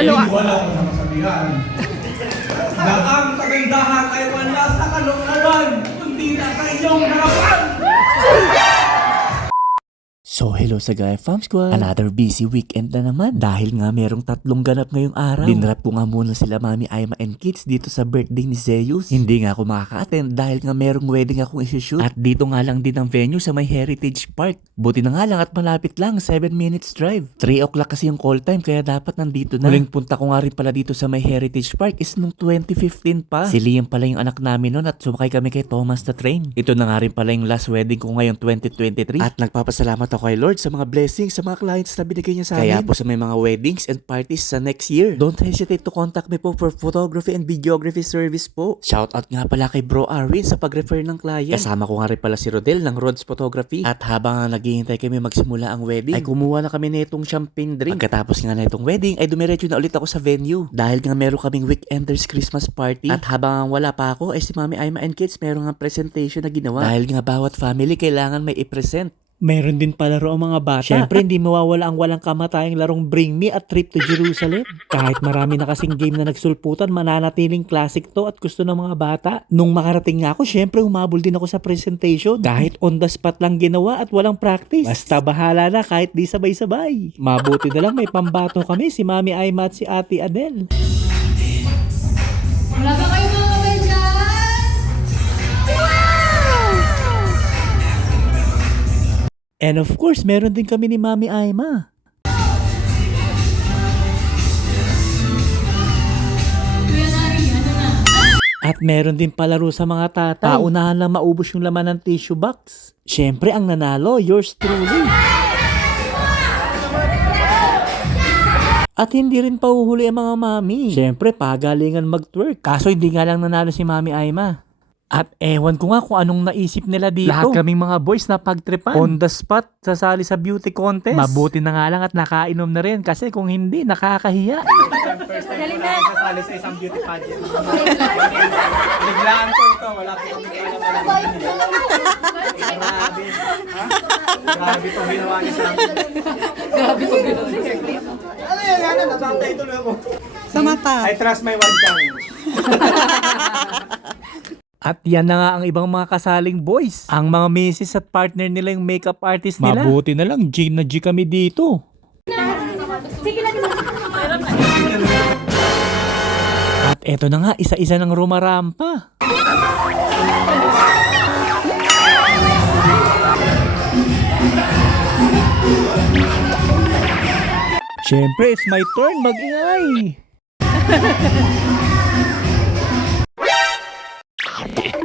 Ano? Wala ko na masabihan. Na ang kagandahan ay wala sa kalooban, kundi nasa iyong harapan. So hello sa Gaya Fam Squad. Another busy weekend na naman. Dahil nga merong tatlong ganap ngayong araw. Dinrap ko nga muna sila Mami Aima and kids dito sa birthday ni Zeus. Hindi nga ako makaka-attend dahil nga merong wedding akong isushoot. At dito nga lang din ang venue sa may Heritage Park. Buti na nga lang at malapit lang, 7 minutes drive. 3 o'clock kasi yung call time kaya dapat nandito na. Huling punta ko nga rin pala dito sa may Heritage Park is nung 2015 pa. Si Liam pala yung anak namin noon at sumakay kami kay Thomas the train. Ito na nga rin pala yung last wedding ko ngayong 2023. At nagpapasalamat ako kay Lord sa mga blessings sa mga clients na binigay niya sa amin. Kaya po sa may mga weddings and parties sa next year, don't hesitate to contact me po for photography and videography service po. Shoutout nga pala kay Bro Arwin sa pag-refer ng client. Kasama ko nga rin pala si Rodel ng Rod's Photography. At habang naghihintay kami magsimula ang wedding, ay kumuha na kami nitong champagne drink. Pagkatapos nga na itong wedding, ay dumiretso na ulit ako sa venue. Dahil nga meron kaming weekenders Christmas party. At habang wala pa ako, ay si Mami Aima and kids meron nga presentation na ginawa. Dahil nga bawat family kailangan may i-present. Meron din palaro ang mga bata. Siyempre, hindi mawawala ang walang kamatayang larong Bring Me at Trip to Jerusalem. Kahit marami na kasing game na nagsulputan, mananatiling classic to at gusto ng mga bata. Nung makarating nga ako, siyempre umabol din ako sa presentation. Kahit on the spot lang ginawa at walang practice. Basta bahala na kahit di sabay-sabay. Mabuti na lang may pambato kami, si Mami Aima at si Ate Adele. Wala ba kayo mga kamay dyan? And of course, meron din kami ni Mami Aima. Kuya Nari, ano na? At meron din palaro sa mga tatay. Paunahan lang maubos yung laman ng tissue box. Siyempre, ang nanalo, yours truly. At hindi rin pauhuli ang mga mami. Siyempre, pagalingan mag-twerk. Kaso hindi nga lang nanalo si Mami Aima. At ewan ko nga kung anong naisip nila dito. Lahat kaming mga boys na pagtripan. On the spot, sasali sa beauty contest. Mabuti na nga lang at nakainom na rin kasi kung hindi, nakakahiya. First time ko na sasali sa isang beauty pageant. Biglaan ko ito, wala ko kami alam. Grabe. Ha? Grabe itong ginawa niya sa akin. Grabe itong ginawa niya. Ano yan? Ano? Nasantay tuloy ako. Sa mata. I trust my one challenge. At yan na nga ang ibang mga kasaling boys. Ang mga misis at partner nila yung makeup artist nila. Mabuti na lang, G na G kami dito. Sige na, At eto na nga, isa-isa ng rumarampa. Siyempre, it's my turn, mag-ingay.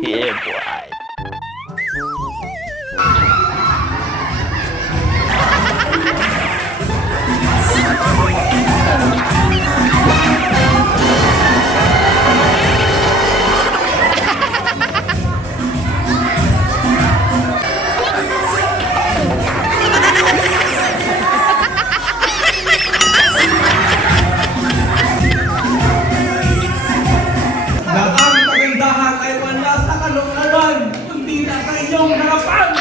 Yeah, boy. Na ang kagandahan ay wala sa kalooban, kundi nasa iyong harapan.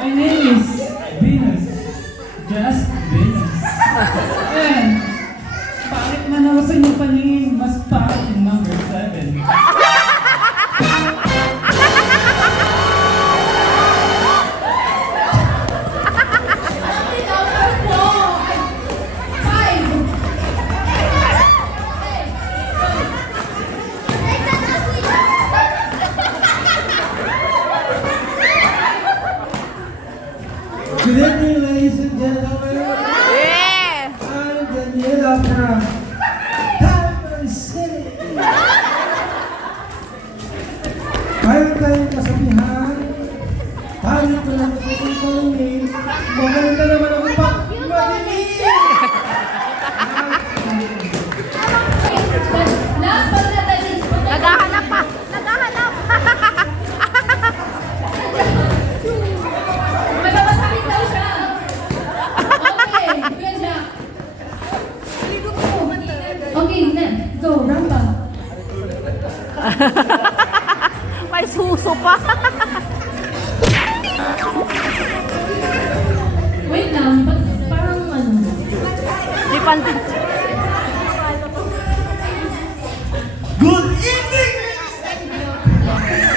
My name is Venus. Just Venus. And, bakit man ako sa inyong paningin, mas pangit yung number 7. Good evening, ladies and gentlemen. I'm Daniela from Calvary City. Mayroon tayong kasabihan. Tayo ko lang sa pagpangin. Maganda naman ang pagmadinig. Last but not the least. Naghahanap pa. Naghahanap. Magpapasakit daw siya. Okay, Kuya Jack. Okay, na. Go, rampa. May suso pa. Wait lang, ba't parang ano? Di pantin. Good evening, ladies and gentlemen!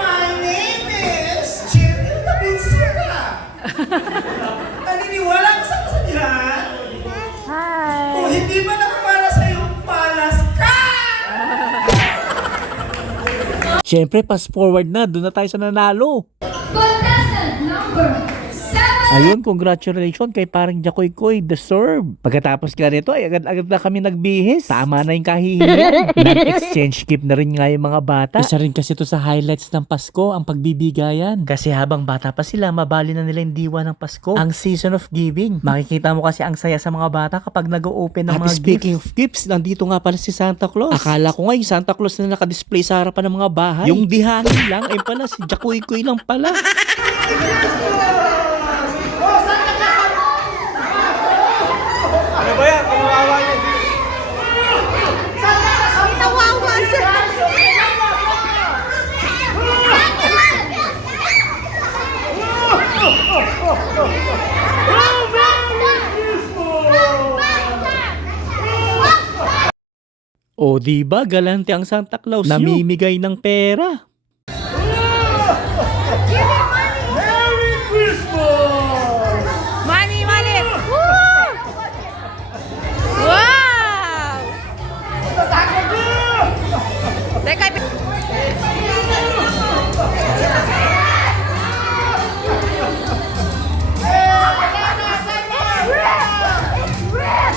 My name is Cheryl Tabunsuka! Naniniwala ka sa kasabihan? Kung Hi. hindi man ako para sa'yo, palas ka! Siyempre, fast forward na. Doon na tayo sa nanalo. Contestant number 7! Ayun, congratulations kay parang Jacoy Koy, deserve. Pagkatapos ka nito, ay agad-agad na kami nagbihis. Tama na yung kahihiyan. Nag-exchange gift na rin nga yung mga bata. Isa rin kasi to sa highlights ng Pasko, ang pagbibigayan. Kasi habang bata pa sila, mabali na nila yung diwa ng Pasko. Ang season of giving. Makikita mo kasi ang saya sa mga bata kapag nag-open ng mga speaking of gifts, nandito nga pala si Santa Claus. Akala ko nga yung Santa Claus na nakadisplay sa harapan ng mga bahay. Yung dihangin lang, ay pala si Jacoy Koy lang pala. Ano ba yan? Kawawa niya. Nawawa siya. O diba, galante ang Santa Claus namimigay ng pera. Merry Christmas! Money, money. Woo! Wow! Teka,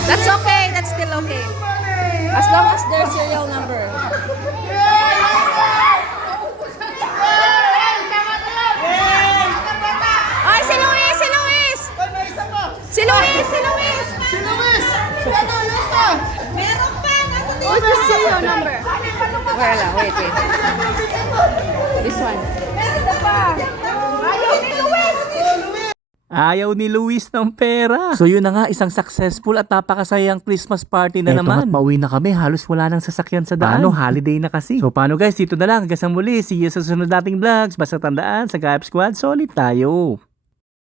that's okay. That's still okay. As long as there's serial number. Ay, si Luis! Si Luis! Si Luis! Si Luis! Si Luis! Meron pa! What's the serial number? Wala, wait. This one. Meron pa! Ayaw ni Luis! Ayaw ni Luis ng pera. So yun na nga, isang successful at napakasayang Christmas party na naman. At pauwi na kami, halos wala nang sasakyan sa daan. Paano? Holiday na kasi. So paano guys, dito na lang. Hanggang sa muli, see you sa susunod nating vlogs. Basta tandaan, sa Gayap Squad, solid tayo.